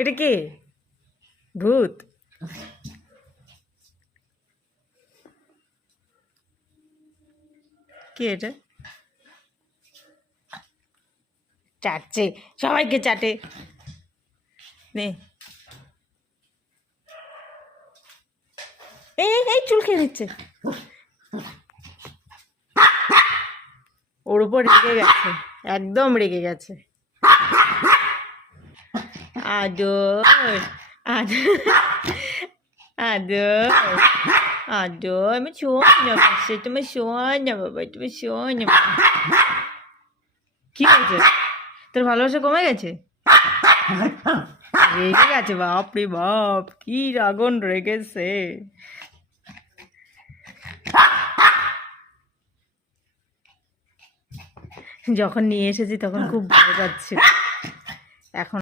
এটা কে? ভূত? কে এটা? চাটছে, সবাইকে চাটে। নে, এই চুল খেয়ে নিচ্ছে। ওর উপর রেগে গেছে, একদম রেগে গেছে। আদর, আদর, আদর, আদর, আমি শোন না পাশে, তুমি শোন না বাবা, তুমি শোন না। কি হয়েছে? তোর ভালোবাসা কমে গেছে? রেগে গেছে, বাপ রে বাপ, কি আগুন রেগেছে। যখন নিয়ে এসেছি তখন খুব ভয় পাচ্ছিল, এখন